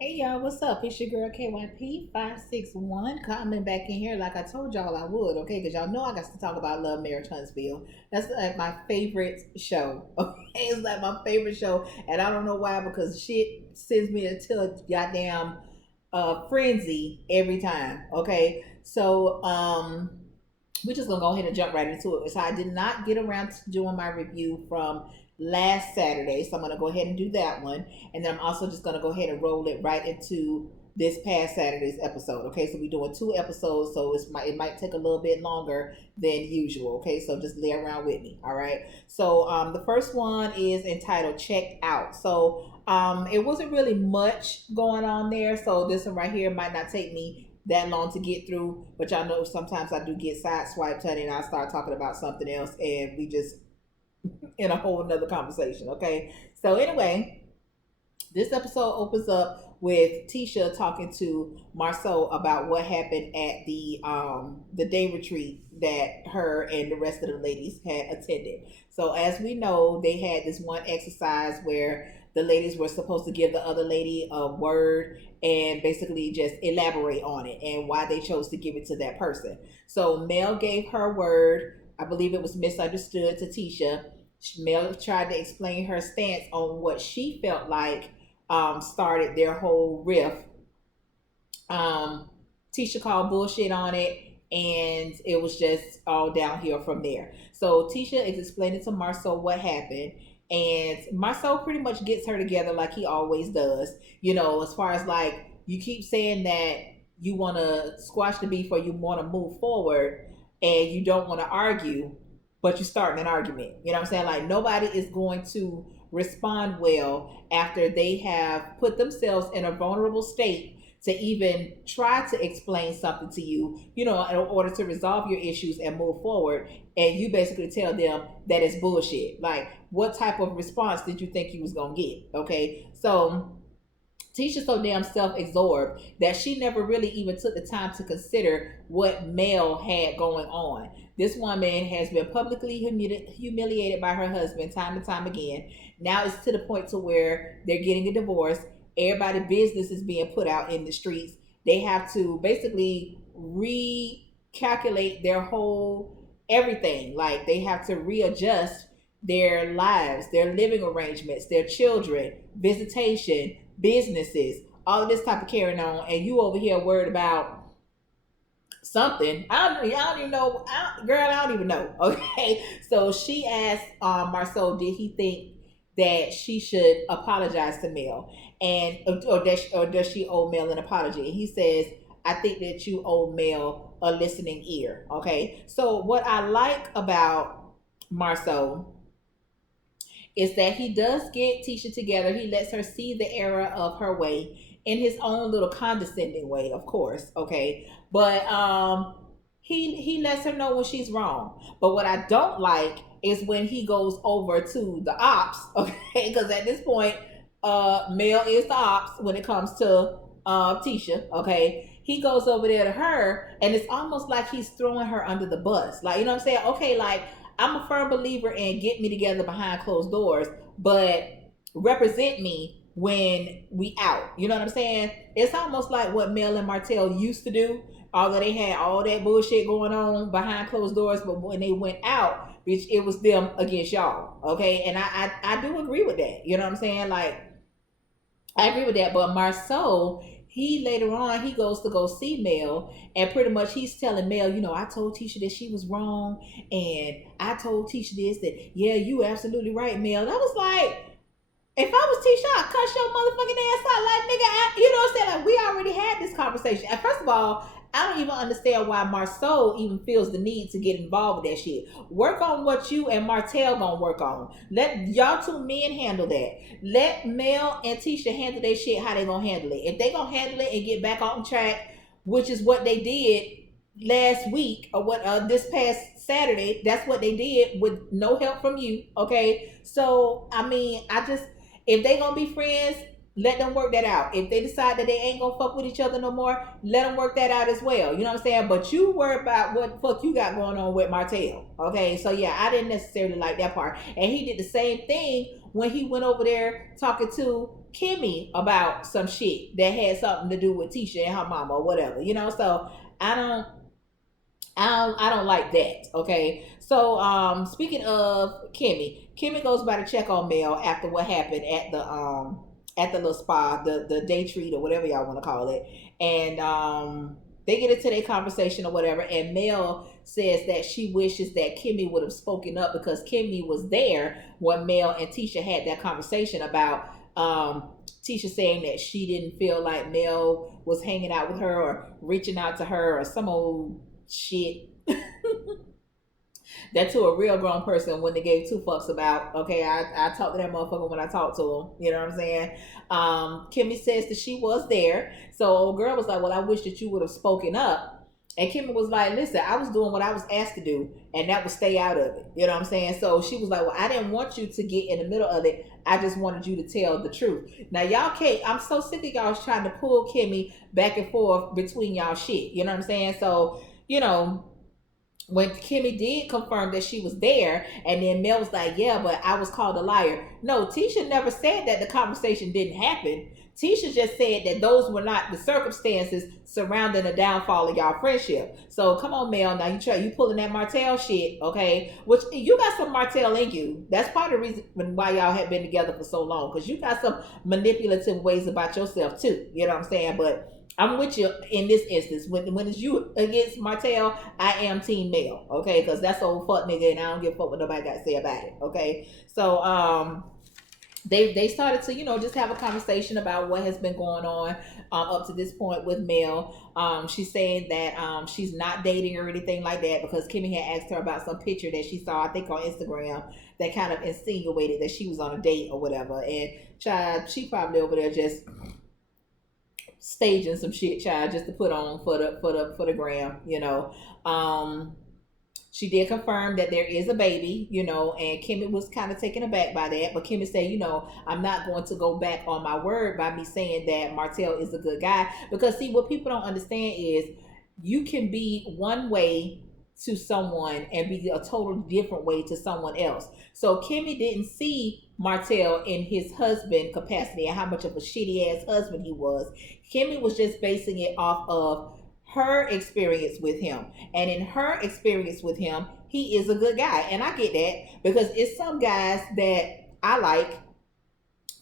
Hey y'all, what's up? It's your girl KYP561 coming back in here like I told y'all I would, okay? Because y'all know I got to talk about Love Marriage Huntsville. That's like my favorite show, okay? It's like my favorite show, and I don't know why because shit sends me into a goddamn frenzy every time, okay? So we're just gonna go ahead and jump right into it. So I did not get around to doing my review from last Saturday, so I'm gonna go ahead and do that one, and then I'm also just gonna go ahead and roll it right into this past Saturday's episode. Okay, so we're doing two episodes, so it might take a little bit longer than usual. Okay, so just lay around with me. All right. So the first one is entitled "Checked Out." So it wasn't really much going on there. So this one right here might not take me that long to get through, but y'all know sometimes I do get sideswiped, honey, and I start talking about something else, and we just in a whole another conversation. Okay, so anyway, this episode opens up with Tisha talking to Marceau about what happened at the day retreat that her and the rest of the ladies had attended. So as we know, they had this one exercise where the ladies were supposed to give the other lady a word and basically just elaborate on it and why they chose to give it to that person. So Mel gave her word. I believe it was misunderstood to Tisha. Mel tried to explain her stance on what she felt like started their whole riff. Um, Tisha called bullshit on it, and it was just all downhill from there. So Tisha is explaining to Marceau what happened, and Marceau pretty much gets her together like he always does. You know, as far as like you keep saying that you want to squash the beef or you want to move forward, and you don't want to argue, but you're starting an argument. You know what I'm saying? Like nobody is going to respond well after they have put themselves in a vulnerable state to even try to explain something to you, you know, in order to resolve your issues and move forward. And you basically tell them that it's bullshit. Like, what type of response did you think you was gonna get? Okay, so Tisha's so damn self-absorbed that she never really even took the time to consider what Mel had going on. This woman has been publicly humiliated by her husband time and time again. Now it's to the point to where they're getting a divorce. Everybody's business is being put out in the streets. They have to basically recalculate their whole everything. Like they have to readjust their lives, their living arrangements, their children, visitation, businesses, all of this type of carrying on, and you over here worried about something. I don't even know. Girl, I don't even know. Okay. So she asked Marceau, did he think that she should apologize to Mel? And or does she owe Mel an apology? And he says, I think that you owe Mel a listening ear. Okay. So what I like about Marceau is that he does get Tisha together. He lets her see the error of her way in his own little condescending way, of course. Okay, but he lets her know when she's wrong. But what I don't like is when he goes over to the ops. Okay, because at this point, Mel is the ops when it comes to Tisha. Okay. He goes over there to her, and it's almost like he's throwing her under the bus. Like, you know what I'm saying? Okay, like I'm a firm believer in get me together behind closed doors, but represent me when we out. You know what I'm saying? It's almost like what Mel and Martell used to do, although they had all that bullshit going on behind closed doors, but when they went out, bitch, it was them against y'all. Okay. And I do agree with that. You know what I'm saying? Like, I agree with that. But Marceau, he later on he goes to go see Mel, and pretty much he's telling Mel, you know, I told Tisha that she was wrong, and I told Tisha this, that yeah, you absolutely right, Mel. That was like, if I was Tisha, I'd cuss your motherfucking ass out. Like, nigga, you know what I'm saying? Like, we already had this conversation. And first of all, I don't even understand why Marceau even feels the need to get involved with that shit. Work on what you and Martell gonna work on. Let y'all two men handle that. Let Mel and Tisha handle their shit how they gonna handle it. If they gonna handle it and get back on track, which is what they did last week or what this past Saturday, that's what they did with no help from you. Okay. So I mean, I just if they gonna be friends, let them work that out. If they decide that they ain't gonna fuck with each other no more, let them work that out as well. You know what I'm saying? But you worry about what the fuck you got going on with Martell. Okay, so yeah, I didn't necessarily like that part. And he did the same thing when he went over there talking to Kimmy about some shit that had something to do with Tisha and her mama or whatever. You know, so I don't I don't like that. Okay. So speaking of Kimmy goes by to check on Mel after what happened at the little spa, the day treat or whatever y'all want to call it. And they get into their conversation or whatever, and Mel says that she wishes that Kimmy would have spoken up because Kimmy was there when Mel and Tisha had that conversation about Tisha saying that she didn't feel like Mel was hanging out with her or reaching out to her or some old shit that to a real grown person when they gave two fucks about. Okay, I talked to that motherfucker when I talked to him. You know what I'm saying? Kimmy says that she was there. So old girl was like, well, I wish that you would have spoken up. And Kimmy was like, listen, I was doing what I was asked to do, and that was stay out of it. You know what I'm saying? So she was like, well, I didn't want you to get in the middle of it. I just wanted you to tell the truth. Now, y'all can't, I'm so sick of y'all trying to pull Kimmy back and forth between y'all shit. You know what I'm saying? So, you know, when Kimmy did confirm that she was there, and then Mel was like, yeah, but I was called a liar. No, Tisha never said that the conversation didn't happen. Tisha just said that those were not the circumstances surrounding the downfall of y'all friendship. So come on, Mel. Now you pulling that Martell shit, okay? Which you got some Martell in you. That's part of the reason why y'all have been together for so long, because you got some manipulative ways about yourself too. You know what I'm saying? But I'm with you in this instance. When it's you against Martell, I am team Mel, okay? Because that's old fuck nigga, and I don't give a fuck what nobody got to say about it, okay? So they started to, you know, just have a conversation about what has been going on up to this point with Mel. She's saying that she's not dating or anything like that because Kimmy had asked her about some picture that she saw, I think, on Instagram that kind of insinuated that she was on a date or whatever. And child, she probably over there just staging some shit, child, just to put on for the gram, you know. She did confirm that there is a baby, you know, and Kimmy was kind of taken aback by that. But Kimmy said, you know, I'm not going to go back on my word by me saying that Martell is a good guy. Because, see, what people don't understand is you can be one way to someone and be a totally different way to someone else. So Kimmy didn't see Martell in his husband capacity and how much of a shitty ass husband he was. Kimmy was just basing it off of her experience with him, and in her experience with him, he is a good guy. And I get that, because it's some guys that I like,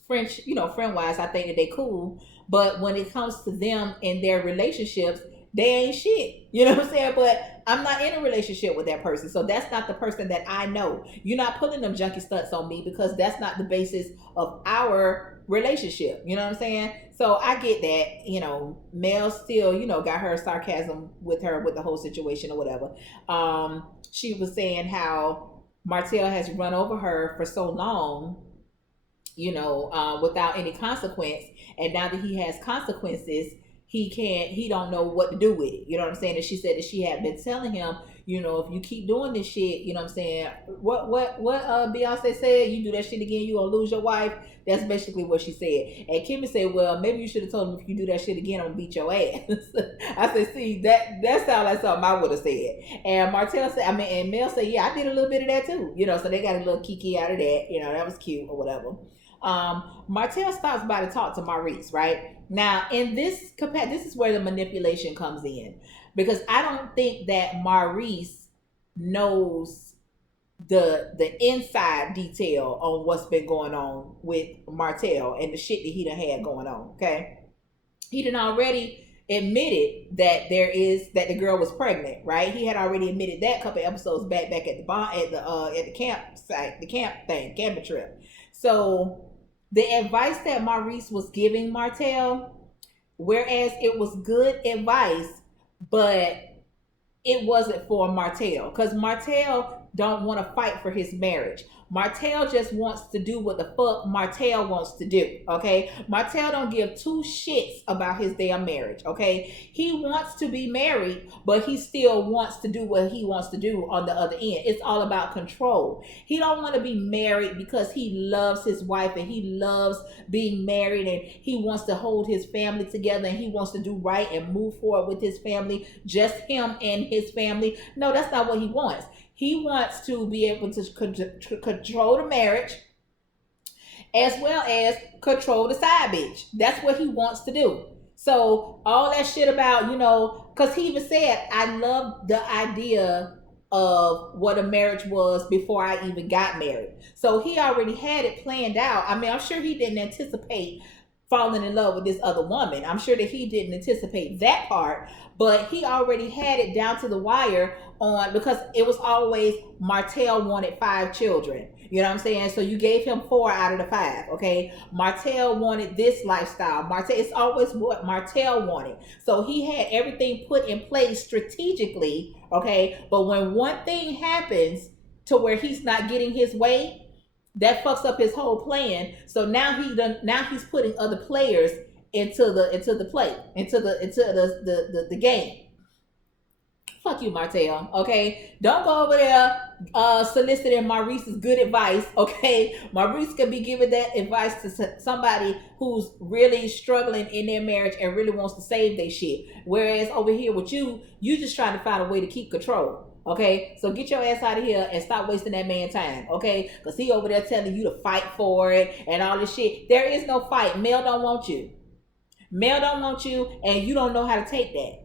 French, you know, friend wise, I think that they cool, but when it comes to them and their relationships, they ain't shit. You know what I'm saying? But I'm not in a relationship with that person, so that's not the person that I know. You're not pulling them junkie stunts on me, because that's not the basis of our relationship. You know what I'm saying? So I get that, you know, Mel still, you know, got her sarcasm with her with the whole situation or whatever. She was saying how Martell has run over her for so long, you know, without any consequence, and now that he has consequences, he don't know what to do with it. You know what I'm saying? And she said that she had been telling him, you know, if you keep doing this shit, you know what I'm saying? What Beyonce said, you do that shit again, you gonna lose your wife. That's basically what she said. And Kimmy said, well, maybe you should have told him, if you do that shit again, I'm gonna beat your ass. I said, see, that sounds like something I would have said. And Martell said, and Mel said, yeah, I did a little bit of that too. You know, so they got a little kiki out of that. You know, that was cute or whatever. Martell stops by to talk to Maurice, right? Now, in this is where the manipulation comes in, because I don't think that Maurice knows the inside detail on what's been going on with Martell and the shit that he done had going on. Okay, he done already admitted that the girl was pregnant, right? He had already admitted that a couple episodes back at the campsite, the camping trip. So the advice that Maurice was giving Martell, whereas it was good advice, but it wasn't for Martell, because Martell don't want to fight for his marriage. Martell just wants to do what the fuck Martell wants to do. Okay, Martell don't give two shits about his damn marriage. Okay, he wants to be married, but he still wants to do what he wants to do on the other end. It's all about control. He don't want to be married because he loves his wife and he loves being married and he wants to hold his family together and he wants to do right and move forward with his family, just him and his family. No, that's not what he wants. He wants to be able to control the marriage as well as control the side bitch. That's what he wants to do. So all that shit about, because he even said, I love the idea of what a marriage was before I even got married. So he already had it planned out. I mean, I'm sure he didn't anticipate falling in love with this other woman. I'm sure that he didn't anticipate that part, but he already had it down to the wire on, because it was always Martell wanted 5 children. You know what I'm saying? So you gave him 4 out of the 5. Okay. Martell wanted this lifestyle. Martell, it's always what Martell wanted. So he had everything put in place strategically. Okay. But when one thing happens to where he's not getting his way, that fucks up his whole plan. So now he's putting other players into the play, into the game. Fuck you, Martell. Okay, don't go over there soliciting Maurice's good advice. Okay, Maurice could be giving that advice to somebody who's really struggling in their marriage and really wants to save their shit. Whereas over here with you just trying to find a way to keep control. Okay, so get your ass out of here and stop wasting that man time. Okay, because he over there telling you to fight for it and all this shit. There is no fight. Mel don't want you. Mel don't want you, and you don't know how to take that.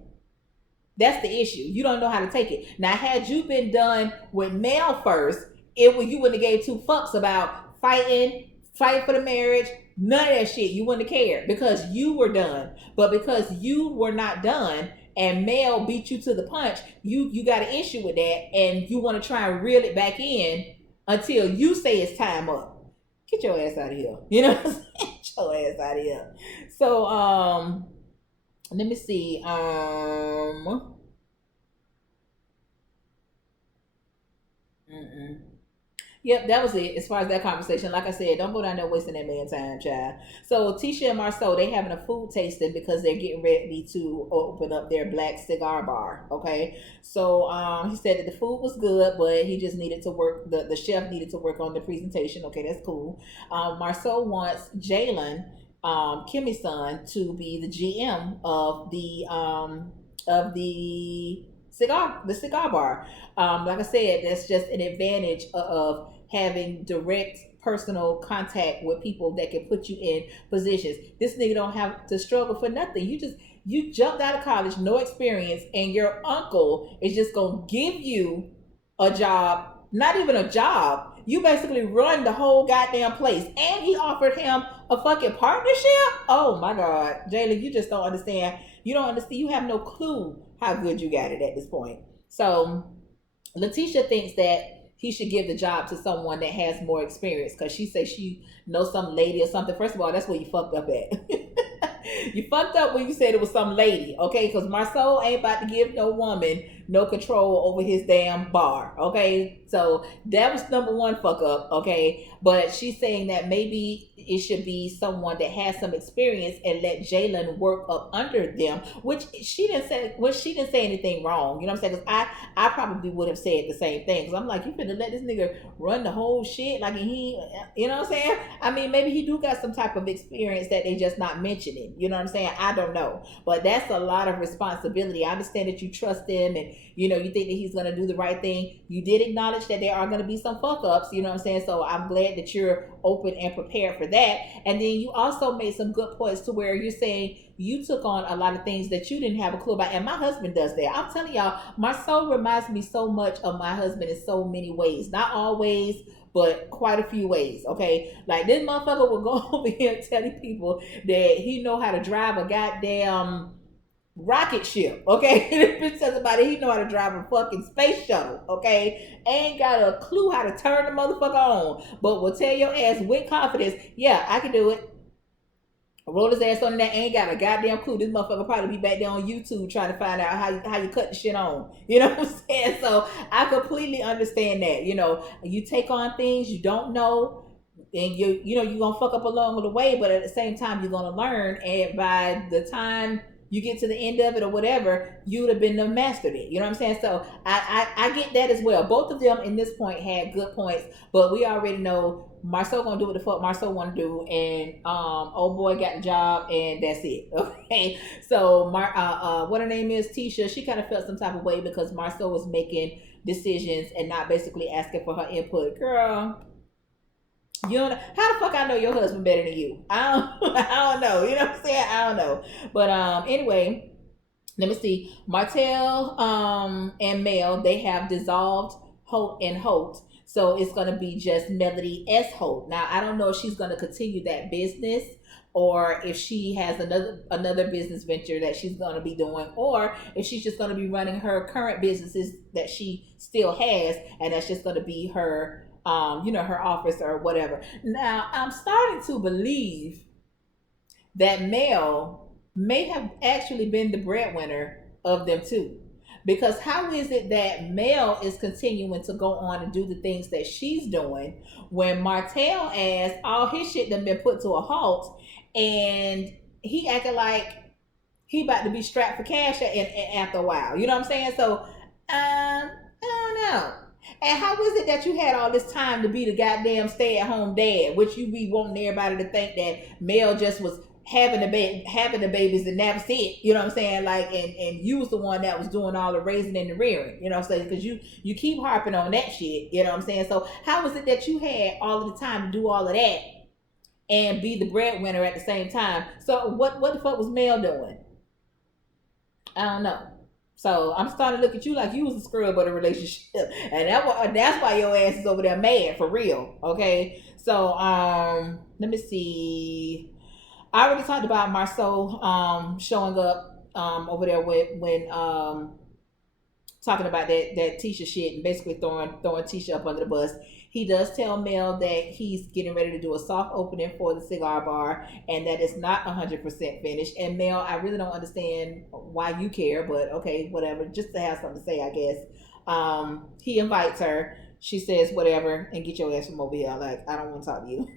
That's the issue. You don't know how to take it. Now, had you been done with Mel first, you wouldn't have gave 2 fucks about fighting for the marriage. None of that shit. You wouldn't have cared because you were done. But because you were not done and Mel beat you to the punch, you got an issue with that, and you want to try and reel it back in until you say it's time up. Get your ass out of here. You know what I'm saying? Get your ass out of here. So, let me see. Yep, that was it as far as that conversation. Like I said, don't go down there wasting that man's time, child. So Tisha and Marceau, they having a food tasting because they're getting ready to open up their black cigar bar. Okay. So he said that the food was good, but he just needed to work, the chef needed to work on the presentation. Okay, that's cool. Marceau wants Jalen, Kimmy's son, to be the GM of the cigar bar. Like I said, that's just an advantage of having direct personal contact with people that can put you in positions. This nigga don't have to struggle for nothing. You jumped out of college, no experience, and your uncle is just gonna give you a job, not even a job. You basically run the whole goddamn place. And he offered him a fucking partnership? Oh my God. Jalen, you just don't understand. You don't understand. You have no clue how good you got it at this point. So Letitia thinks that he should give the job to someone that has more experience, because she says she knows some lady or something. First of all, that's where you fucked up at. You fucked up when you said it was some lady, okay? Because Marceau ain't about to give no woman no control over his damn bar, okay? So that was number one fuck up, okay? But she's saying that maybe it should be someone that has some experience and let Jalen work up under them, which she didn't say anything wrong. You know what I'm saying? Because I probably would have said the same thing. Because I'm like, you finna let this nigga run the whole shit? Like he, you know what I'm saying? I mean, maybe he do got some type of experience that they just not mentioning. You know what I'm saying? I don't know. But that's a lot of responsibility. I understand that you trust him and, you know, you think that he's going to do the right thing. You did acknowledge that there are going to be some fuck ups. You know what I'm saying? So I'm glad that you're open and prepared for that. And then you also made some good points to where you're saying you took on a lot of things that you didn't have a clue about. And my husband does that. I'm telling y'all, Marceau reminds me so much of my husband in so many ways. Not always, but quite a few ways, okay? Like this motherfucker will go over here telling people that he know how to drive a goddamn rocket ship, okay? This bitch about it, he know how to drive a fucking space shuttle, okay? Ain't got a clue how to turn the motherfucker on, but will tell your ass with confidence, yeah, I can do it. roll his ass on that, ain't got a goddamn clue. This motherfucker probably be back there on YouTube trying to find out how you cut the shit on. You know what I'm saying? So I completely understand that. You know, you take on things you don't know, and you're gonna fuck up along the way, but at the same time you're gonna learn, and by the time you get to the end of it or whatever, you would have been the mastered it. You know what I'm saying? So I get that as well. Both of them in this point had good points, but we already know Marceau gonna do what the fuck Marceau wanna do, and old boy got the job, and that's it. Okay. So what her name is, Tisha, she kind of felt some type of way because Marceau was making decisions and not basically asking for her input. Girl, you don't know how the fuck I know your husband better than you. I don't I don't know. You know what I'm saying? I don't know. But anyway, let me see. Martell and Mel, they have dissolved Holt and Holt. So it's gonna be just Melody S. Holt. Now I don't know if she's gonna continue that business, or if she has another business venture that she's gonna be doing, or if she's just gonna be running her current businesses that she still has, and that's just gonna be her her office or whatever. Now, I'm starting to believe that Mel may have actually been the breadwinner of them too. Because how is it that Mel is continuing to go on and do the things that she's doing when Martell ass, all his shit done been put to a halt, and he acting like he about to be strapped for cash after a while. You know what I'm saying? So, I don't know. And how was it that you had all this time to be the goddamn stay-at-home dad, which you be wanting everybody to think that Mel just was having the babies and that's it, you know what I'm saying? Like, and you was the one that was doing all the raising and the rearing, you know what I'm saying? Because you keep harping on that shit, you know what I'm saying? So how was it that you had all of the time to do all of that and be the breadwinner at the same time? So what the fuck was Mel doing? I don't know. So I'm starting to look at you like you was a scrub of the relationship, and that's why your ass is over there mad for real. Okay, so let me see. I already talked about Marceau showing up over there when talking about that Tisha shit and basically throwing Tisha up under the bus. He does tell Mel that he's getting ready to do a soft opening for the cigar bar and that it's not 100% finished. And Mel, I really don't understand why you care, but okay, whatever. Just to have something to say, I guess. He invites her. She says whatever and get your ass from over here. Like, I don't want to talk to you.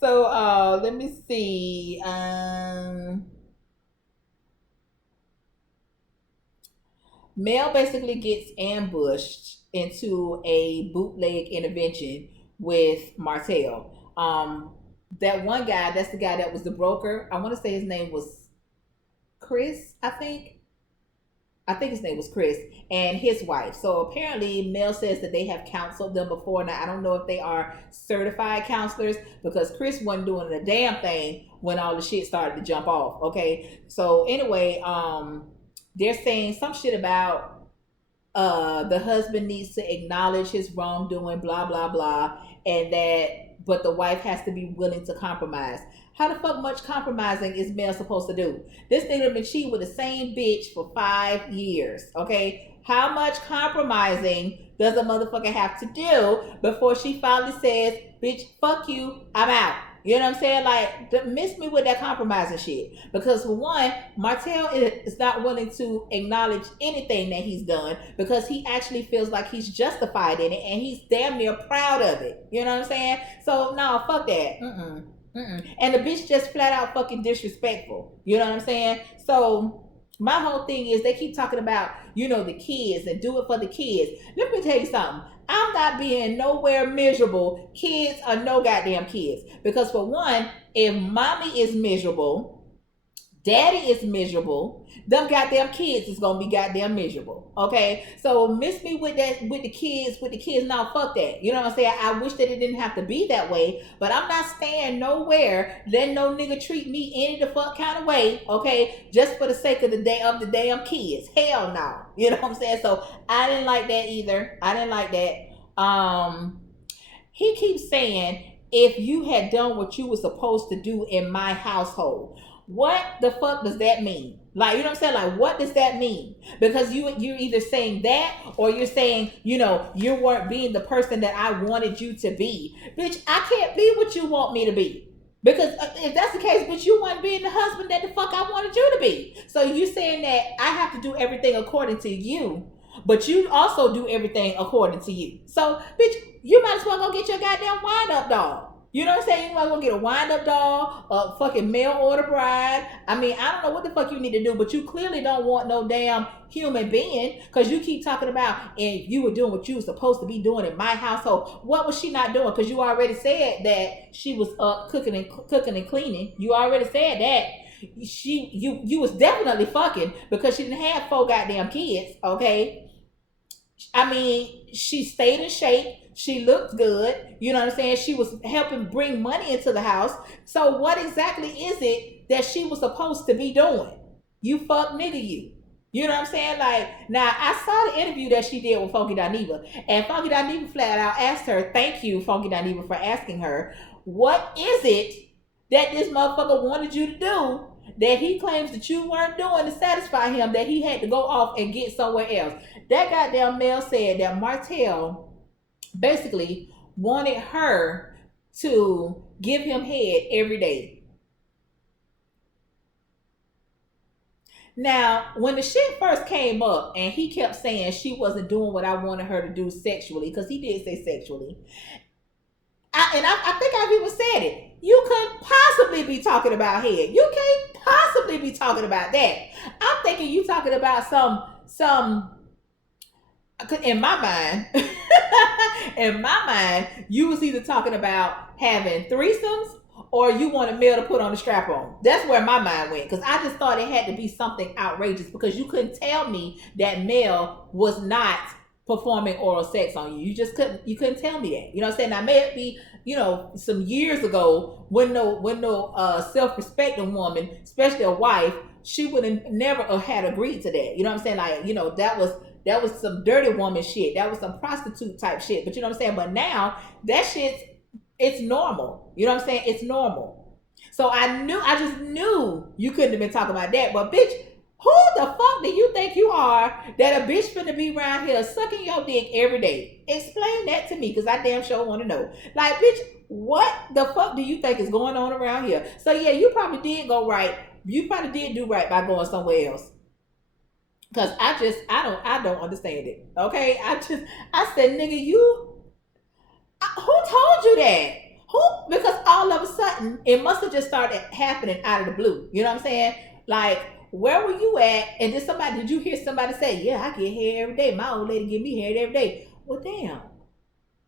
So let me see. Mel basically gets ambushed into a bootleg intervention with Martell. That one guy, that's the guy that was the broker. I want to say his name was Chris, I think. I think his name was Chris, and his wife. So apparently Mel says that they have counseled them before. Now, I don't know if they are certified counselors because Chris wasn't doing a damn thing when all the shit started to jump off. Okay. So anyway, they're saying some shit about the husband needs to acknowledge his wrongdoing, blah, blah, blah, and that, but the wife has to be willing to compromise. How the fuck much compromising is Mel supposed to do? This nigga been cheating with the same bitch for 5 years, okay? How much compromising does a motherfucker have to do before she finally says, bitch, fuck you, I'm out? You know what I'm saying? Like, miss me with that compromising shit. Because for one, Martell is not willing to acknowledge anything that he's done because he actually feels like he's justified in it and he's damn near proud of it. You know what I'm saying? So, no, fuck that. And the bitch just flat out fucking disrespectful. You know what I'm saying? So my whole thing is they keep talking about, the kids and do it for the kids. Let me tell you something. I'm not being nowhere miserable, kids or no goddamn kids. Because for one, if mommy is miserable, daddy is miserable, them goddamn kids is gonna be goddamn miserable. Okay, so miss me with that, with the kids. Now fuck that. You know what I'm saying? I wish that it didn't have to be that way, but I'm not staying nowhere letting no nigga treat me any the fuck kind of way. Okay, just for the sake of the damn kids. Hell no. You know what I'm saying? So I didn't like that either. I didn't like that. He keeps saying, if you had done what you were supposed to do in my household. What the fuck does that mean? Like, you know what I'm saying? Like, what does that mean? Because you're either saying that or you're saying, you weren't being the person that I wanted you to be. Bitch, I can't be what you want me to be. Because if that's the case, but you weren't being the husband that the fuck I wanted you to be. So you saying that I have to do everything according to you, but you also do everything according to you. So, bitch, you might as well go get your goddamn wind up dog. You know what I'm saying? You might go get a wind up doll, a fucking mail order bride. I mean, I don't know what the fuck you need to do, but you clearly don't want no damn human being because you keep talking about and you were doing what you were supposed to be doing in my household. What was she not doing? Because you already said that she was up cooking and cleaning. You already said that. You was definitely fucking because she didn't have 4 goddamn kids, okay? I mean, she stayed in shape. She looked good. You know what I'm saying? She was helping bring money into the house. So what exactly is it that she was supposed to be doing? You fuck nigga you. You know what I'm saying? Like, now I saw the interview that she did with Funky Dineva, and Funky Dineva flat out asked her, thank you, Funky Dineva, for asking her, what is it that this motherfucker wanted you to do that he claims that you weren't doing to satisfy him, that he had to go off and get somewhere else? That goddamn Mel said that Martell basically wanted her to give him head every day. Now, when the shit first came up and he kept saying she wasn't doing what I wanted her to do sexually, because he did say sexually, I think I've even said it. You couldn't possibly be talking about head. You can't possibly be talking about that. I'm thinking you talking about some in my mind, you was either talking about having threesomes or you wanted Mel to put on the strap on. That's where my mind went, because I just thought it had to be something outrageous, because you couldn't tell me that Mel was not performing oral sex on you. You couldn't tell me that. You know what I'm saying? Now, may it be, some years ago when no self-respecting woman, especially a wife, she would have never had agreed to that. You know what I'm saying? Like, that was some dirty woman shit. That was some prostitute type shit. But you know what I'm saying? But now that it's normal. You know what I'm saying? It's normal. So I just knew you couldn't have been talking about that. But bitch, who the fuck do you think you are that a bitch finna be around here sucking your dick every day? Explain that to me, because I damn sure want to know. Like, bitch, what the fuck do you think is going on around here? So yeah, you probably did go right. You probably did do right by going somewhere else. Cause I don't understand it. Okay, I said, nigga, who told you that? Who? Because all of a sudden it must have just started happening out of the blue. You know what I'm saying? Like, where were you at? And did you hear somebody say, yeah, I get hair every day. My old lady give me hair every day. Well, damn,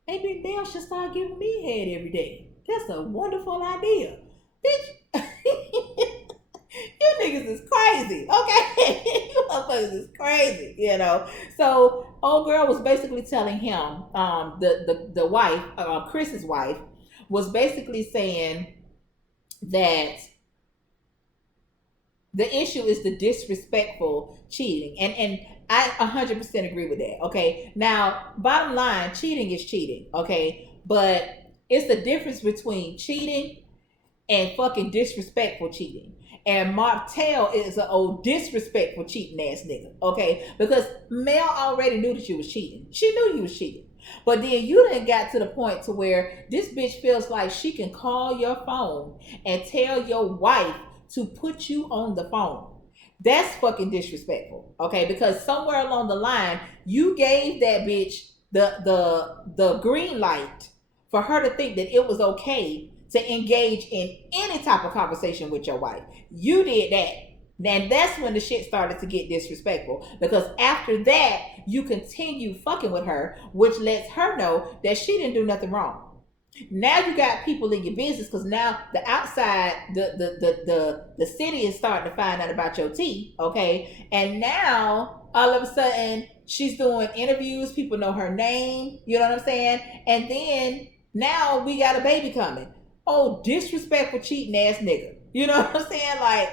maybe Belle should start giving me head every day. That's a wonderful idea, bitch. You niggas is crazy, okay? You motherfuckers is crazy, So old girl was basically telling him, the wife, Chris's wife, was basically saying that the issue is the disrespectful cheating, and I 100% agree with that. Okay, now bottom line, cheating is cheating, okay, but it's the difference between cheating and fucking disrespectful cheating. And Martell is an old disrespectful cheating ass nigga, okay? Because Mel already knew that you was cheating. She knew you was cheating. But then you done got to the point to where this bitch feels like she can call your phone and tell your wife to put you on the phone. That's fucking disrespectful, okay? Because somewhere along the line, you gave that bitch the green light for her to think that it was okay to engage in any type of conversation with your wife. You did that. Then that's when the shit started to get disrespectful, because after that, you continue fucking with her, which lets her know that she didn't do nothing wrong. Now you got people in your business, because now the outside, the city is starting to find out about your tea, okay? And now all of a sudden she's doing interviews, people know her name, you know what I'm saying? And then now we got a baby coming. Oh, disrespectful, cheating ass nigga. You know what I'm saying? Like,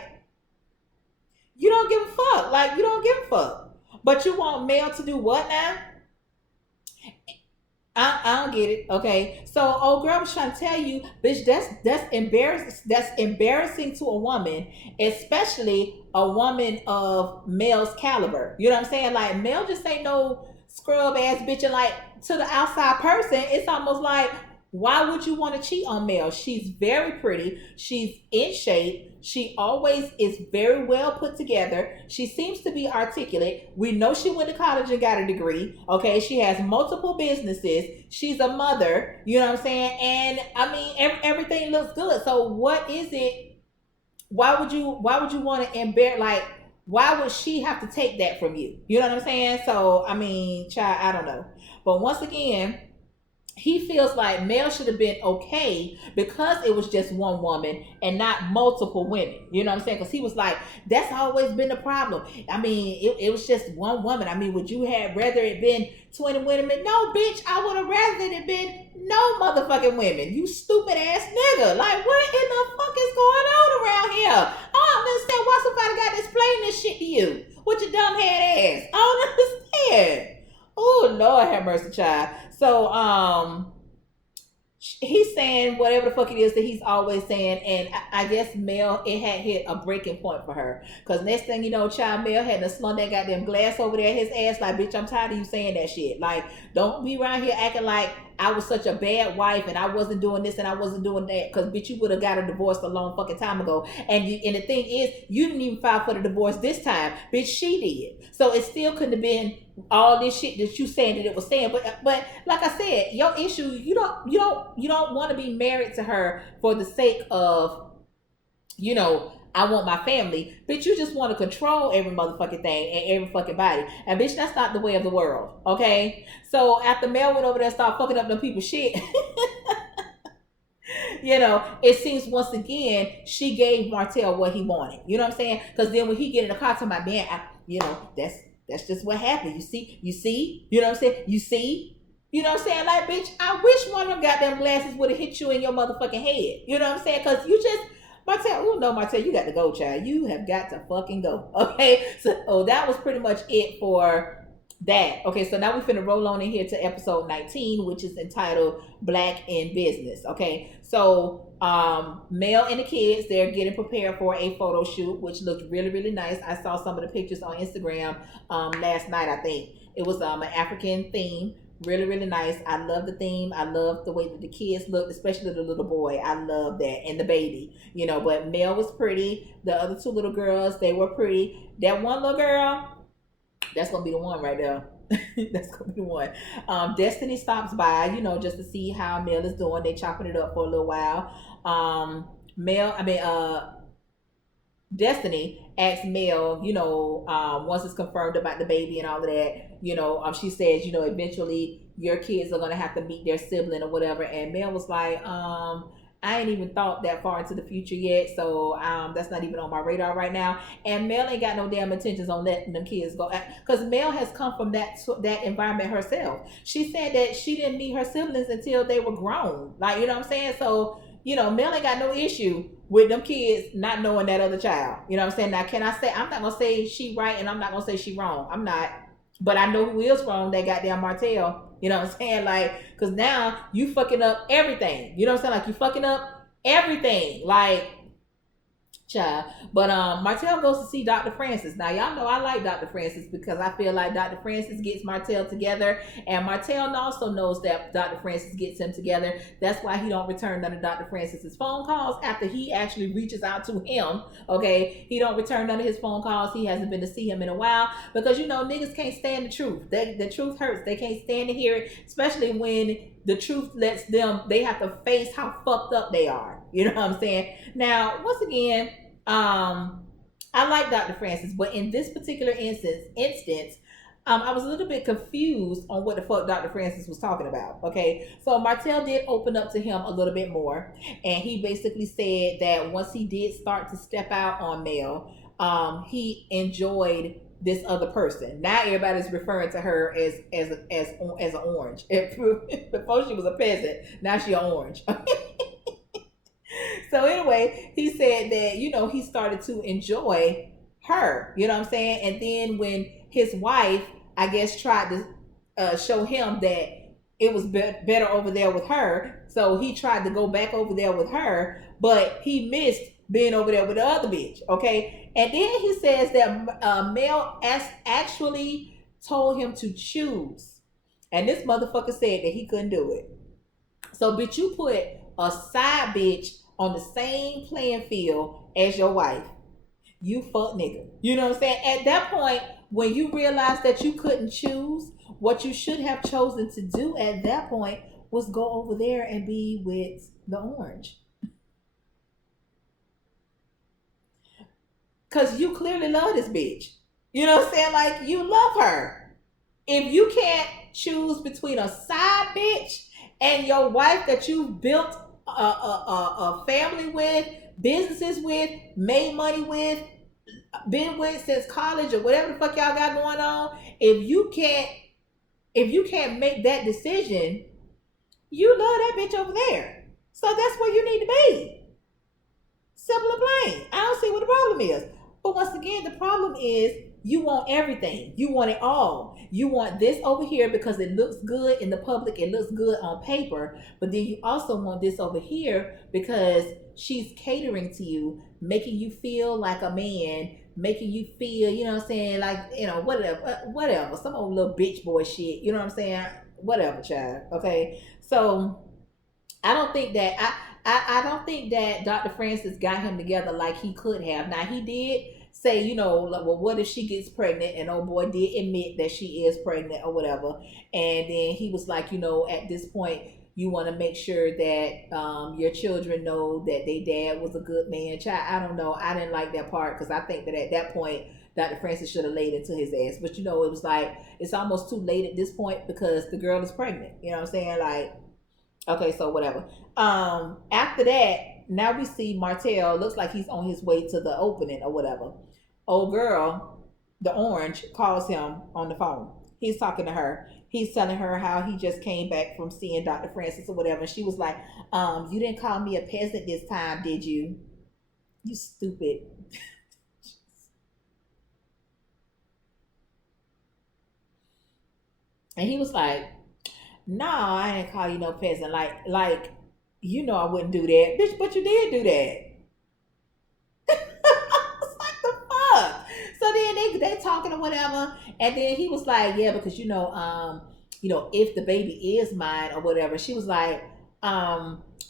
you don't give a fuck. Like, you don't give a fuck. But you want Mel to do what now? I don't get it. Okay. So old girl was trying to tell you, bitch, that's embarrassing. That's embarrassing to a woman, especially a woman of Mel's caliber. You know what I'm saying? Like, Mel just ain't no scrub ass bitch, and like, to the outside person, it's almost like, Why would you want to cheat on Mel? She's very pretty. She's in shape. She always is very well put together. She seems to be articulate. We know she went to college and got a degree. Okay, she has multiple businesses. She's a mother. You know what I'm saying? And I mean, everything looks good. So what is it? Why would you want to embarrass? Like, why would she have to take that from you? You know what I'm saying? So I mean, child, I don't know. But once again, he feels like Mel should have been okay because it was just one woman and not multiple women. You know what I'm saying? Because he was like, that's always been the problem. I mean, it was just one woman. I mean, would you have rather it been 20 women? No, bitch, I would have rather it been no motherfucking women. You stupid ass nigga. Like, what in the fuck is going on around here? I don't understand why somebody got to explain this shit to you with your dumb head ass. I don't understand. Oh, Lord have mercy, child. So, he's saying whatever the fuck it is that he's always saying, and I guess Mel, it had hit a breaking point for her. Cause next thing you know, child, Mel had to slung that goddamn glass over there his ass. Like, bitch, I'm tired of you saying that shit. Like, don't be around here acting like I was such a bad wife and I wasn't doing this and I wasn't doing that. Cause bitch, you would have got a divorce a long fucking time ago. And the thing is, you didn't even file for the divorce this time, bitch. She did. So it still couldn't have been all this shit that you saying that it was saying. But like I said, your issue, you don't want to be married to her for the sake of, I want my family. Bitch, you just want to control every motherfucking thing and every fucking body. And bitch, that's not the way of the world. Okay? So after Mel went over there and started fucking up them people's shit, it seems once again she gave Martell what he wanted. You know what I'm saying? Because then when he get in the car to my man, that's just what happened. You see, you know what I'm saying? You see, you know what I'm saying? Like, bitch, I wish one of them goddamn glasses would have hit you in your motherfucking head. You know what I'm saying? Because you just, Martell, oh no, Martell, you got to go, child. You have got to fucking go. Okay? So that was pretty much it for that. Okay, so now we finna roll on in here to episode 19, which is entitled Black in Business. Okay, so Mel and the kids, they're getting prepared for a photo shoot, which looked really, really nice. I saw some of the pictures on Instagram last night. I think it was an African theme. Really, really nice. I love the theme. I love the way that the kids looked, especially the little boy. I love that. And the baby, but Mel was pretty. The other two little girls, they were pretty. That one little girl, that's gonna be the one right there. That's gonna be the one. Destiny stops by, just to see how Mel is doing. They chopping it up for a little while. Destiny asked Mel, once it's confirmed about the baby and all of that, she says, eventually your kids are gonna have to meet their sibling or whatever. And Mel was like, I ain't even thought that far into the future yet, so that's not even on my radar right now. And Mel ain't got no damn intentions on letting them kids go, because Mel has come from that environment herself. She said that she didn't meet her siblings until they were grown. Like, you know what I'm saying? So, Mel ain't got no issue with them kids not knowing that other child. You know what I'm saying? Now, can I say, I'm not gonna say she right and I'm not gonna say she wrong. I'm not. But I know who is wrong, that goddamn Martell. You know what I'm saying? Like, because now you fucking up everything. You know what I'm saying? Like, you fucking up everything. Like, child. But Martell goes to see Dr. Francis. Now, y'all know I like Dr. Francis because I feel like Dr. Francis gets Martell together. And Martell also knows that Dr. Francis gets him together. That's why he don't return none of Dr. Francis's phone calls after he actually reaches out to him. Okay? He don't return none of his phone calls. He hasn't been to see him in a while. Because, niggas can't stand the truth. The truth hurts. They can't stand to hear it. Especially when the truth lets them, they have to face how fucked up they are. You know what I'm saying? Now, once again, I like Dr. Francis, but in this particular instance, I was a little bit confused on what the fuck Dr. Francis was talking about. Okay, so Martell did open up to him a little bit more, and he basically said that once he did start to step out on Mel, he enjoyed this other person. Now everybody's referring to her as an orange. Before she was a peasant, now she an orange. So anyway, he said that, he started to enjoy her, you know what I'm saying? And then when his wife, I guess, tried to show him that it was better over there with her, so he tried to go back over there with her, but he missed being over there with the other bitch, okay? And then he says that Mel actually told him to choose. And this motherfucker said that he couldn't do it. So, bitch, you put a side bitch on the same playing field as your wife. You fuck nigga. You know what I'm saying? At that point, when you realize that you couldn't choose, what you should have chosen to do at that point was go over there and be with the orange. Cause you clearly love this bitch. You know what I'm saying? Like you love her. If you can't choose between a side bitch and your wife that you built a family with, businesses with, made money with, been with since college or whatever the fuck y'all got going on, if you can't make that decision, you love that bitch over there. So that's where you need to be. Simple and plain. I don't see what the problem is. But once again, the problem is you want everything. You want it all. You want this over here because it looks good in the public. It looks good on paper. But then you also want this over here because she's catering to you, making you feel like a man, making you feel, you know what I'm saying, like, you know, whatever. Some old little bitch boy shit. You know what I'm saying? Whatever, child. Okay. So I don't think that I don't think that Dr. Francis got him together like he could have. Now he did say, you know, like, well, what if she gets pregnant? And old boy did admit that she is pregnant or whatever. And then he was like, you know, at this point, you want to make sure that your children know that their dad was a good man. Child, I don't know. I didn't like that part because I think that at that point, Dr. Francis should have laid into his ass. But you know, it was like it's almost too late at this point because the girl is pregnant. You know what I'm saying? Like, okay, so whatever. After that, now we see Martell looks like he's on his way to the opening or whatever. Old girl, the orange, calls him on the phone. He's talking to her. He's telling her how he just came back from seeing Dr. Francis or whatever. And she was like, you didn't call me a peasant this time, did you? You stupid. And he was like, no, I didn't call you no peasant. Like, you know I wouldn't do that. Bitch, but you did do that. It's like the fuck. So then they talking or whatever. And then he was like, yeah, because you know, if the baby is mine or whatever, she was like,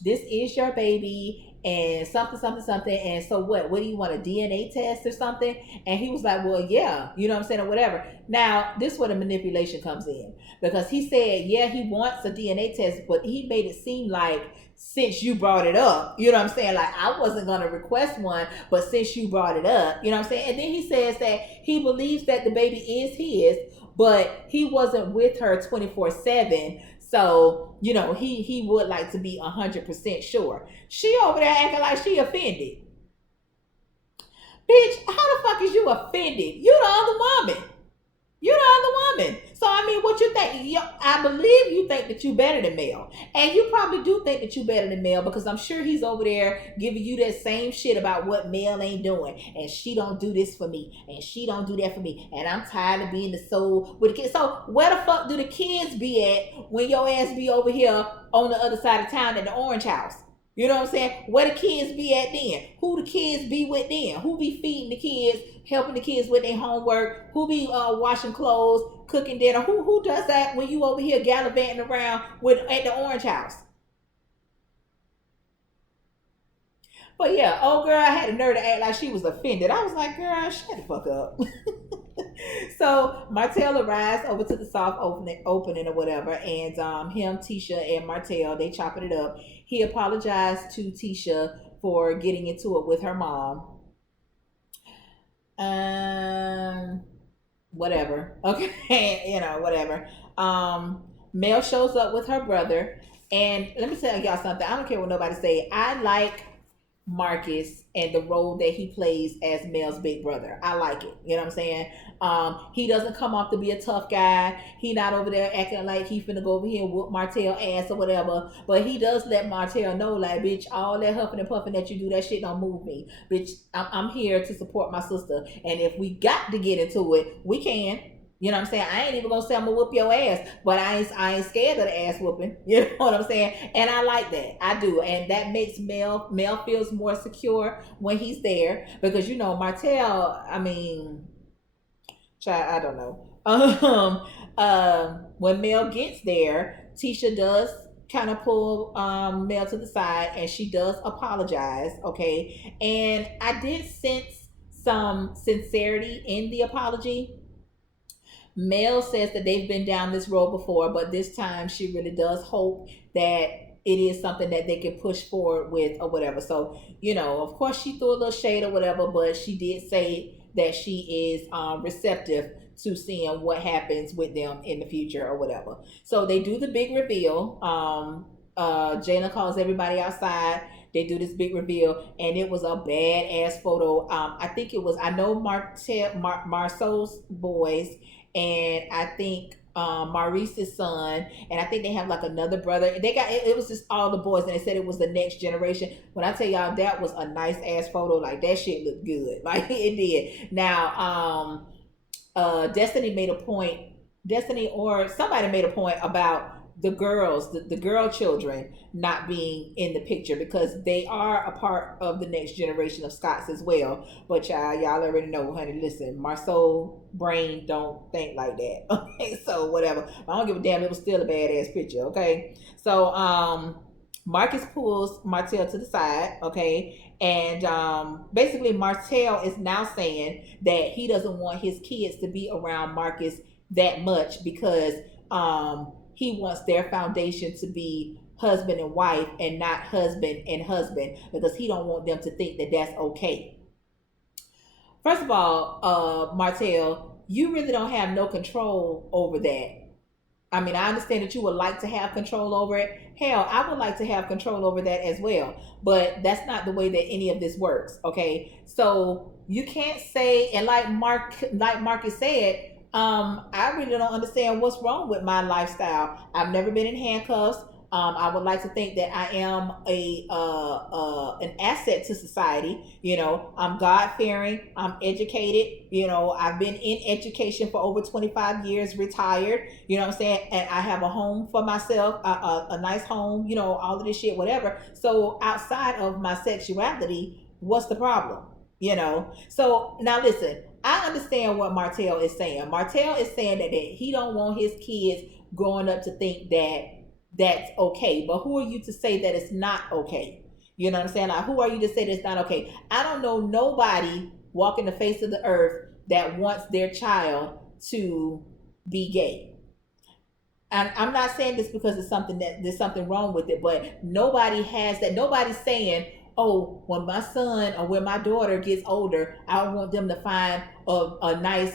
this is your baby and something, something, something. And so what? What do you want, a DNA test or something? And he was like, well, yeah, you know what I'm saying, or whatever. Now, this is where the manipulation comes in. Because he said, yeah, he wants a DNA test, but he made it seem like since you brought it up, you know what I'm saying? Like I wasn't gonna request one, but since you brought it up, you know what I'm saying? And then he says that he believes that the baby is his, but he wasn't with her 24/7. So, you know, he would like to be 100% sure. She over there acting like she offended. Bitch, how the fuck is you offended? You the other woman. You're the other woman. So I mean, what you think? I believe you think that you better than Mel, and you probably do think that you better than Mel because I'm sure he's over there giving you that same shit about what Mel ain't doing, and she don't do this for me, and she don't do that for me, and I'm tired of being the soul with the kids. So where the fuck do the kids be at when your ass be over here on the other side of town at the Orange House? You know what I'm saying? Where the kids be at then? Who the kids be with then? Who be feeding the kids, helping the kids with their homework? Who be washing clothes, cooking dinner? Who does that when you over here gallivanting around with at the Orange House? But yeah, old girl had the nerve to act like she was offended. I was like, girl, shut the fuck up. So Martell arrives over to the soft opening or whatever, and him, Tisha, and Martell, they chopping it up. He apologized to Tisha for getting into it with her mom. Um, Whatever. Okay, you know, whatever. Mel shows up with her brother, and let me tell y'all something. I don't care what nobody say. I like Marcus and the role that he plays as Mel's big brother. I like it. You know what I'm saying? He doesn't come off to be a tough guy. He not over there acting like he finna go over here and whoop Martell ass or whatever. But he does let Martell know, like, bitch, all that huffing and puffing that you do, that shit don't move me. Bitch, I'm here to support my sister. And if we got to get into it, we can. You know what I'm saying? I ain't even gonna say I'm gonna whoop your ass, but I ain't scared of the ass whooping. You know what I'm saying? And I like that. I do. And that makes Mel feels more secure when he's there. Because you know, Martell, I mean, I don't know. When Mel gets there, Tisha does kind of pull Mel to the side, and she does apologize. Okay, and I did sense some sincerity in the apology. Mel says that they've been down this road before, but this time she really does hope that it is something that they can push forward with or whatever. So, of course, she threw a little shade or whatever, but she did say that she is receptive to seeing what happens with them in the future or whatever. So they do the big reveal. Jayla calls everybody outside. They do this big reveal, and it was a badass photo. I think it was, I know Marceau's boys, and I think Maurice's son, and I think they have like another brother. They got it was just all the boys, and they said it was the next generation. When I tell y'all that was a nice ass photo, like that shit looked good, like it did. Now, Destiny made a point. Destiny or somebody made a point about the girls, the girl children not being in the picture because they are a part of the next generation of Scots as well. But y'all already know, honey. Listen, Marceau brain don't think like that. Okay, so whatever. I don't give a damn. It was still a badass picture. Okay, so Marcus pulls Martell to the side. Okay, and basically Martell is now saying that he doesn't want his kids to be around Marcus that much because he wants their foundation to be husband and wife and not husband and husband because he don't want them to think that that's okay. First of all, Martell, you really don't have no control over that. I mean, I understand that you would like to have control over it. Hell, I would like to have control over that as well. But that's not the way that any of this works. Okay. So you can't say, and like Marcus said, I really don't understand what's wrong with my lifestyle. I've never been in handcuffs. I would like to think that I am an asset to society. I'm God fearing. I'm educated. I've been in education for over 25 years. Retired. You know what I'm saying? And I have a home for myself, a nice home. All of this shit, whatever. So outside of my sexuality, what's the problem? So now listen, I understand what Martell is saying. Martell is saying that he don't want his kids growing up to think that that's okay. But who are you to say that it's not okay? You know what I'm saying? Like, who are you to say that it's not okay? I don't know nobody walking the face of the earth that wants their child to be gay. And I'm not saying this because it's something that there's something wrong with it, but nobody has that. Nobody's saying, oh, when my son or when my daughter gets older, I want them to find a nice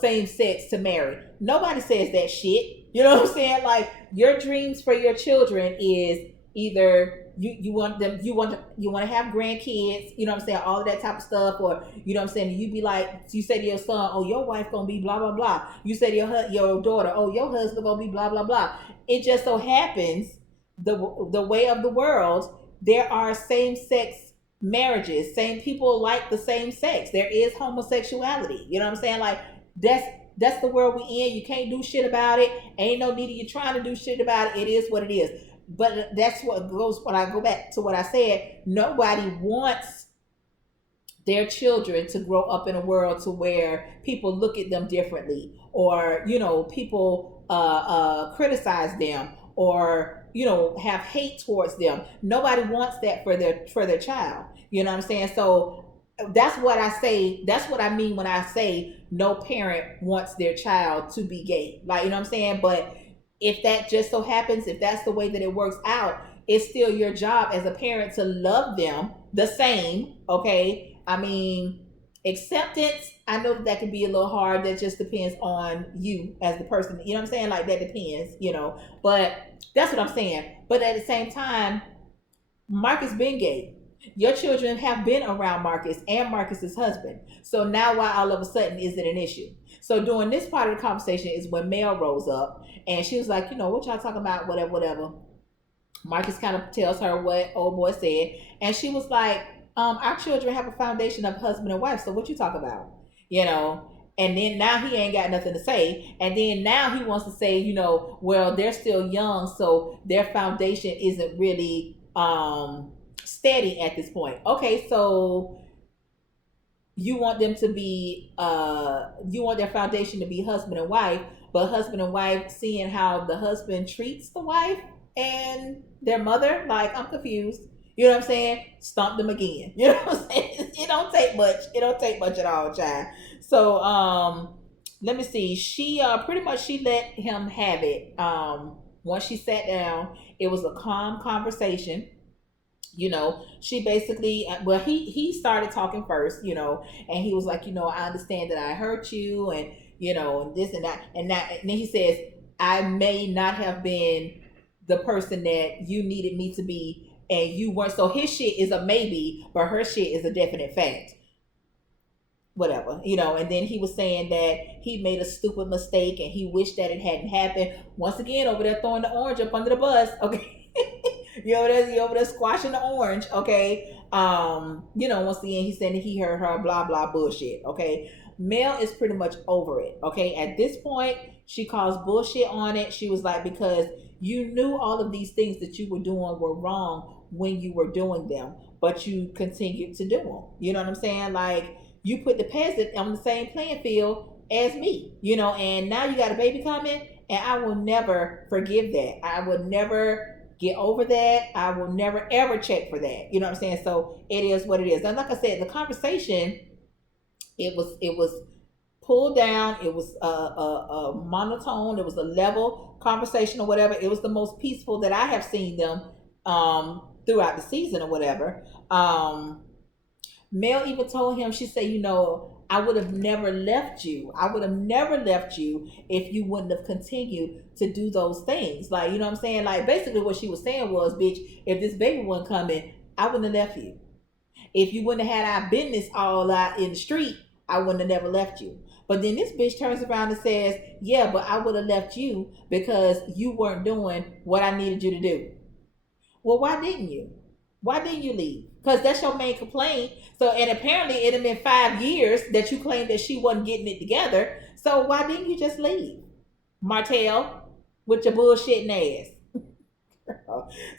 same sex to marry. Nobody says that shit. You know what I'm saying? Like, your dreams for your children is either you want them you want to have grandkids, you know what I'm saying, all of that type of stuff, or you know what I'm saying, you be like, you say to your son, oh, your wife gonna be blah blah blah. You say to your daughter, oh, your husband gonna be blah blah blah. It just so happens the way of the world, there are same sex marriages. Same people like the same sex. There is homosexuality. You know what I'm saying? Like, that's the world we in. You can't do shit about it. Ain't no need of you trying to do shit about it. It is what it is. But that's what goes when I go back to what I said. Nobody wants their children to grow up in a world to where people look at them differently, or people criticize them, or have hate towards them. Nobody wants that for their child. You know what I'm saying? So that's what I say. That's what I mean when I say no parent wants their child to be gay. Like, you know what I'm saying? But if that just so happens, if that's the way that it works out, it's still your job as a parent to love them the same. Okay. I mean, acceptance, I know that can be a little hard. That just depends on you as the person. You know what I'm saying? Like, that depends, but that's what I'm saying. But at the same time, Marcus been gay. Your children have been around Marcus and Marcus's husband. So now why all of a sudden is it an issue? So during this part of the conversation is when Mel rose up and she was like, what y'all talking about? Whatever, whatever. Marcus kind of tells her what old boy said. And she was like, our children have a foundation of husband and wife. So what you talk about? And then now he ain't got nothing to say. And then now he wants to say, well, they're still young, so their foundation isn't really steady at this point. Okay, so you want them to be you want their foundation to be husband and wife, but husband and wife, seeing how the husband treats the wife and their mother, like, I'm confused. You know what I'm saying? Stomped them again. You know what I'm saying? It don't take much. It don't take much at all, child. So let me see. She pretty much she let him have it. Once she sat down, it was a calm conversation. She basically, well, he started talking first, and he was like, I understand that I hurt you, and and this and that and that, and then he says, I may not have been the person that you needed me to be, and you weren't. So his shit is a maybe, but her shit is a definite fact. Whatever, and then he was saying that he made a stupid mistake and he wished that it hadn't happened. Once again, over there throwing the orange up under the bus, okay. You over there squashing the orange, okay. Once again, he said that he heard her blah blah bullshit, okay. Mel is pretty much over it, okay. At this point, she calls bullshit on it. She was like, because you knew all of these things that you were doing were wrong when you were doing them, but you continued to do them. You know what I'm saying? Like, you put the peasant on the same playing field as me, and now you got a baby coming, and I will never forgive that. I will never get over that. I will never ever check for that. You know what I'm saying? So it is what it is. And like I said, the conversation, it was pulled down. It was a monotone. It was a level conversation or whatever. It was the most peaceful that I have seen them throughout the season or whatever. Mel even told him, she said, I would have never left you. I would have never left you if you wouldn't have continued to do those things. Like, you know what I'm saying? Like, basically what she was saying was, bitch, if this baby wasn't coming, I wouldn't have left you. If you wouldn't have had our business all out in the street, I wouldn't have never left you. But then this bitch turns around and says, yeah, but I would have left you because you weren't doing what I needed you to do. Well, why didn't you? Why didn't you leave? Because that's your main complaint. So, and apparently it had been 5 years that you claimed that she wasn't getting it together. So why didn't you just leave, Martell, with your bullshitting ass?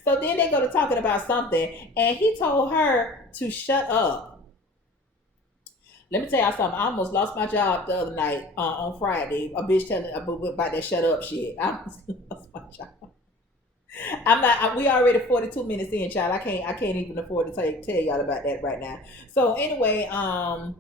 So then they go to talking about something, and he told her to shut up. Let me tell y'all something. I almost lost my job the other night on Friday. A bitch telling about that shut up shit. I almost lost my job. I'm not. We already 42 minutes in, child. I can't even afford to tell y'all about that right now. So anyway, Mel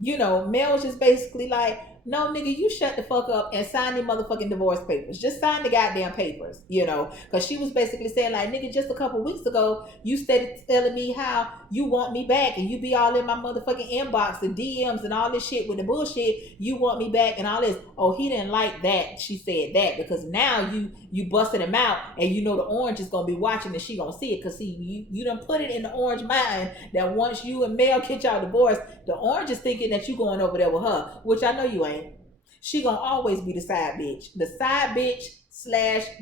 was just basically like, no, nigga, you shut the fuck up and sign the motherfucking divorce papers. Just sign the goddamn papers, because she was basically saying, like, nigga, just a couple weeks ago, you started telling me how you want me back, and you be all in my motherfucking inbox and DMs and all this shit with the bullshit. You want me back and all this. Oh, he didn't like that. She said that because now you busted him out, and the orange is gonna be watching and she gonna see it, because see, you done put it in the orange mind that once you and Mel get y'all divorced, the orange is thinking that you going over there with her, which I know you ain't. She gonna always be the side bitch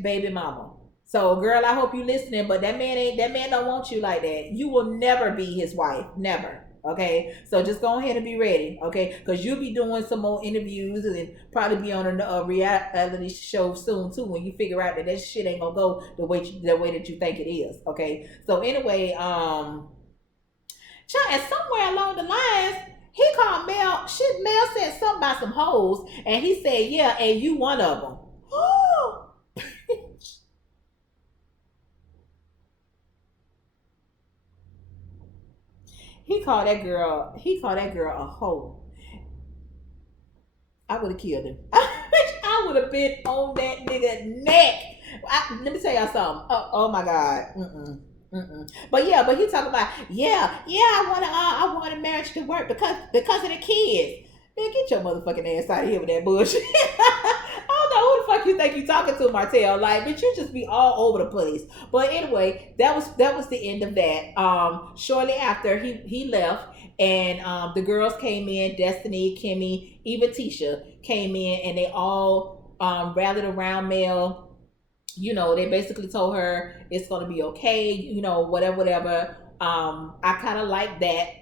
/ baby mama. So girl, I hope you listening, but that man don't want you like that. You will never be his wife, never. Okay, so just go ahead and be ready, okay? Because you'll be doing some more interviews and probably be on a reality show soon too, when you figure out that shit ain't gonna go the way that you think it is, okay? So anyway, and somewhere along the lines, he called Mel. Mel said something about some hoes, and he said, yeah, and you one of them. He called that girl a hoe. I would have killed him. I would have been on that nigga neck. Let me tell y'all something. Oh my God. But he talking about, I want a marriage to work because of the kids. Man, get your motherfucking ass out of here with that bullshit. I don't know who the fuck you think you talking to, Martell. Like, bitch, you just be all over the place. But anyway, that was the end of that. Shortly after he left, and the girls came in, Destiny, Kimmy, even Tisha came in, and they all rallied around Mel. They basically told her it's gonna be okay, whatever. I kind of like that.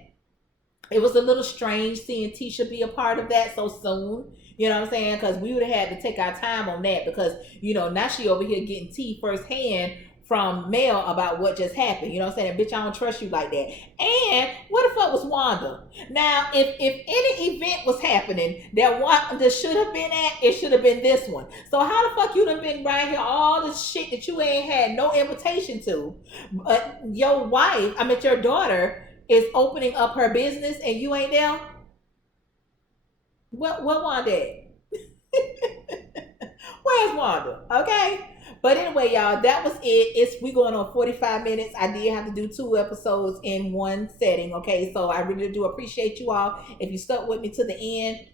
It was a little strange seeing Tisha be a part of that so soon. You know what I'm saying? Because we would have had to take our time on that, because now she over here getting tea firsthand from Mel about what just happened. You know what I'm saying? Bitch, I don't trust you like that. And what the fuck was Wanda? Now, if any event was happening that Wanda should have been at, it should have been this one. So how the fuck you done been right here all this shit that you ain't had no invitation to? But your wife, I mean your daughter, is opening up her business and you ain't there? What Wanda at? Where's Wanda? Okay. But anyway, y'all, that was it. We going on 45 minutes. I did have to do 2 episodes in one setting. Okay, so I really do appreciate you all. If you stuck with me to the end,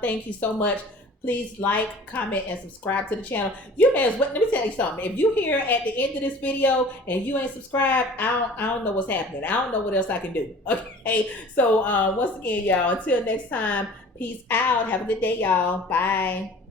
thank you so much. Please like, comment, and subscribe to the channel. You may as well, let me tell you something. If you here at the end of this video and you ain't subscribed, I don't know what's happening. I don't know what else I can do. Okay, so once again, y'all, until next time, peace out. Have a good day, y'all. Bye.